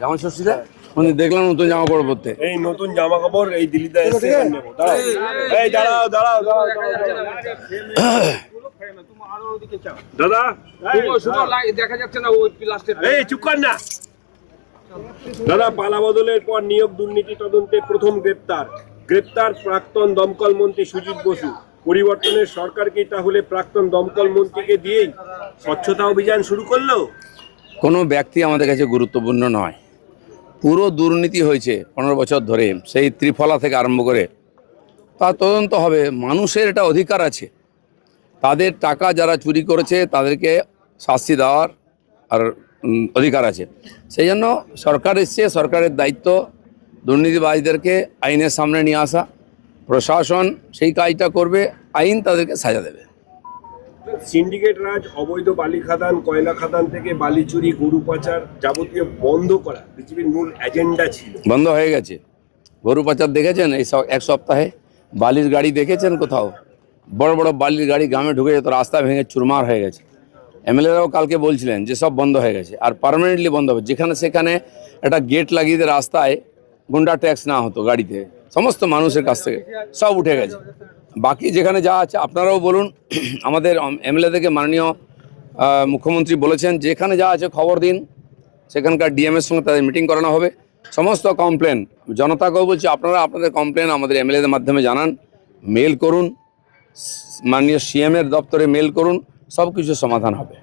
জামা ষষ্ঠীটা দেখলাম নতুন জামা কাপড় পরতে, এই নতুন জামা কাপড় এই দিল্লিতে এসে নেবো। দাঁড়াও দাদা, দেখা যাচ্ছে না ওই প্লাস্টিক। এই চুপ কর না দাদা। পালা বদলের পর নিয়োগ দুর্নীতি তদন্তে প্রথম গ্রেপ্তার প্রাক্তন দমকল মন্ত্রী সুজিত বসু। পরিবর্তনের সরকার কি তাহলে প্রাক্তন দমকল মন্ত্রীকে দিয়েই স্বচ্ছতা অভিযান শুরু করলো? কোনো ব্যক্তি আমাদের কাছে গুরুত্বপূর্ণ নয়। পুরো দুর্নীতি হয়েছে 15 বছর ধরে, সেই ত্রিফলা থেকে আরম্ভ করে, তা তদন্ত হবে। মানুষের এটা অধিকার আছে, তাদের টাকা যারা চুরি করেছে তাদেরকে শাস্তি দেওয়ার আর অধিকার আছে। সেই জন্য সরকার এসছে, সরকারের দায়িত্ব দুর্নীতিবাজদেরকে আইনের সামনে নিয়ে আসা। প্রশাসন সেই কাজটা করবে, আইন তাদেরকে সাজা দেবে। সিন্ডিকেট রাজ, অবৈধ বালি খাদান, কয়লা খাদান থেকে বালি চুরি, গরু পাচার যাবতীয় বন্ধ করা বিজেপির মূল এজেন্ডা ছিল। বন্ধ হয়ে গেছে। গরু পাচার দেখেছেন এই এক সপ্তাহে? বালির গাড়ি দেখেছেন কোথাও? বড় বড় বালির গাড়ি গ্রামে ঢুকে যেত, রাস্তা ভেঙে চুরমার হয়ে গেছে। এমএলএরাও কালকে বলছিলেন যে সব বন্ধ হয়ে গেছে, আর পার্মানেন্টলি বন্ধ হবে। যেখানে সেখানে একটা গেট লাগিয়ে দিয়ে রাস্তায় গুন্ডা ট্যাক্স না হতো গাড়িতে, সমস্ত মানুষের কাছ থেকে সব উঠে গেছে। বাকি যেখানে যা আছে আপনারাও বলুন, আমাদের এমএলএ থেকে মাননীয় মুখ্যমন্ত্রী বলেছেন যেখানে যা আছে খবর দিন, সেখানকার ডিএমের সঙ্গে তাদের মিটিং করানো হবে। সমস্ত কমপ্লেন, জনতাকেও বলছি, আপনারা আপনাদের কমপ্লেন আমাদের এমএলএদের মাধ্যমে জানান, মেল করুন, মাননীয় সিএমের দপ্তরে মেল করুন, সব কিছু সমাধান হবে।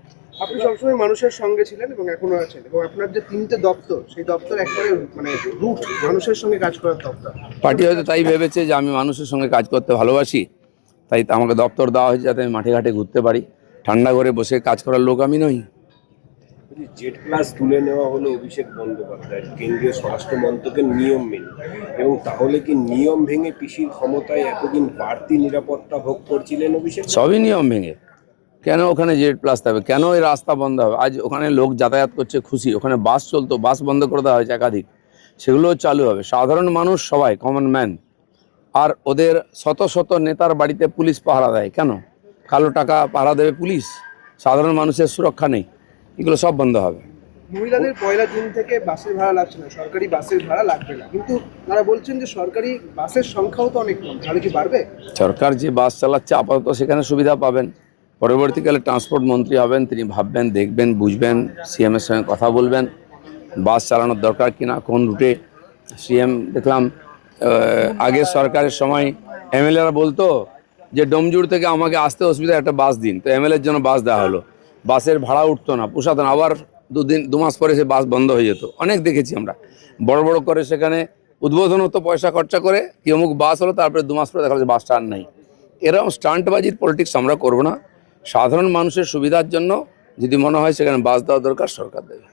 আপনি সবসময় মানুষের সঙ্গে ছিলেন এবং এখনো আছেন, এবং আপনার যে 3টে দপ্তর, সেই দপ্তর একবারে মানে রুট মানুষের সঙ্গে কাজ করার দপ্তর। পার্টি হয়তো তাই ভেবেছে যে আমি মানুষের সঙ্গে কাজ করতে ভালোবাসি, তাই আমাকে দপ্তর দেওয়া হয়েছে যাতে আমি মাঠে ঘাটে ঘুরতে পারি। ঠান্ডা করে বসে কাজ করার লোক আমি নই। জেড প্লাস তুলে নেওয়া হলো অভিষেক বন্দ্যোপাধ্যায় কেন্দ্রীয় স্বরাষ্ট্র মন্ত্রকের নিয়ম মেনে, এবং তাহলে কি নিয়ম ভেঙে পিসির ক্ষমতায় এতদিন বাড়তি নিরাপত্তা ভোগ করছিলেন অভিষেক? সবই নিয়ম ভেঙে। কেন ওখানে জেড প্লাস থাকবে? কেন ওই রাস্তা বন্ধ হবে? আজ ওখানে লোক যাতায়াত করছে খুশি, ওখানে বাস চলতো, বাস বন্ধ করে দেওয়া হয়েছে একাধিক, সেগুলোও চালু হবে। সাধারণ মানুষ সবাই কমন ম্যান, আর ওদের শত শত নেতার বাড়িতে পুলিশ পাহারা দেয়। কেন? কালো টাকা পাহারা দেবে পুলিশ? সাধারণ মানুষের সুরক্ষা নেই। এগুলো সব বন্ধ হবে। মহিলাদের 1 জুন থেকে বাসের ভাড়া লাগছে না, সরকারি বাসের ভাড়া লাগবে না, কিন্তু তারা বলছেন যে সরকারি বাসের সংখ্যাও তো অনেক কম, তাহলে কি বাড়বে? সরকার যে বাস চালাচ্ছে আপাতত সেখানে সুবিধা পাবেন। পরবর্তীকালে ট্রান্সপোর্ট মন্ত্রী হবেন, তিনি ভাববেন, দেখবেন, বুঝবেন, সিএমের সঙ্গে কথা বলবেন বাস চালানোর দরকার কিনা, কোন রুটে। সিএম দেখলাম আগের সরকারের সময় এমএলএরা বলতো যে ডোমজুড় থেকে আমাকে আসতে অসুবিধা, একটা বাস দিন, তো এমএলএর জন্য বাস দেওয়া হলো। বাসের ভাড়া উঠতো না, পোষাতো না, আবার 2 মাস পরে সে বাস বন্ধ হয়ে যেত। অনেক দেখেছি আমরা, বড় বড় করে সেখানে উদ্বোধন হতো পয়সা খরচা করে, কি অমুক বাস হলো, তারপরে 2 মাস পরে দেখা যাচ্ছে বাসটা আর নেই। এরকম স্টান্টবাজির পলিটিক্স আমরা করবো না। সাধারণ মানুষের সুবিধার জন্য যদি মনে হয় সেখানে বাস দেওয়া দরকার, সরকার দেবে।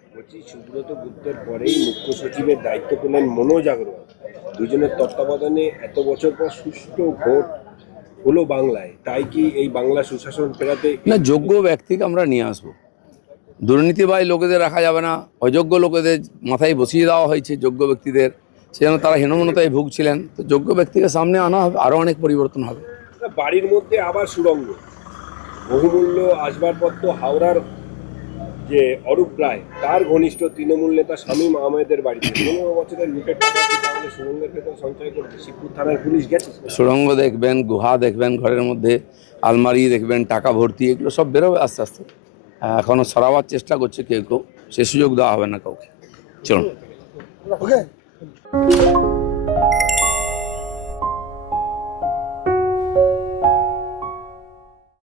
সুব্রত গুপ্তের পরেই মুখ্য সচিবের দায়িত্ব পেলেন মনোজ আগরওয়াল। দুজনের তত্ত্বাবধানে এত বছর পর সুষ্ঠু ভোট হলো বাংলায়, তাই কি এই বাংলা সুশাসন ফেরাতে? না, যোগ্য ব্যক্তিকে আমরা নিয়ে আসবো। দুর্নীতিবাজ লোকেদের রাখা যাবে না, অযোগ্য লোকেদের মাথায় বসিয়ে দেওয়া হয়েছে যোগ্য ব্যক্তিদের, সেজন্য তারা হীনমন্যতায় ভুগছিলেন। তো যোগ্য ব্যক্তিকে সামনে আনা হবে, আরও অনেক পরিবর্তন হবে। বাড়ির মধ্যে আবার সুড়ঙ্গ, বহুমূল্য আসবাবপত্র। হাওড়ার যে অরূপ রায়, তার ঘনিষ্ঠ তৃণমূল নেতা শামীম আহমেদের বাড়িতে 15 বছরের লুটের টাকা তাহলে সুড়ঙ্গের ভেতর সঞ্চয় করছে। শিবপুর থানার পুলিশ গেছে, সুড়ঙ্গ দেখবেন, গুহা দেখবেন, ঘরের মধ্যে আলমারি দেখবেন, টাকা ভর্তি, এগুলো সব বেরোবে আস্তে আস্তে। এখনও সরাবার চেষ্টা করছে কেউ কেউ, সে সুযোগ দেওয়া হবে না কাউকে। চলুন।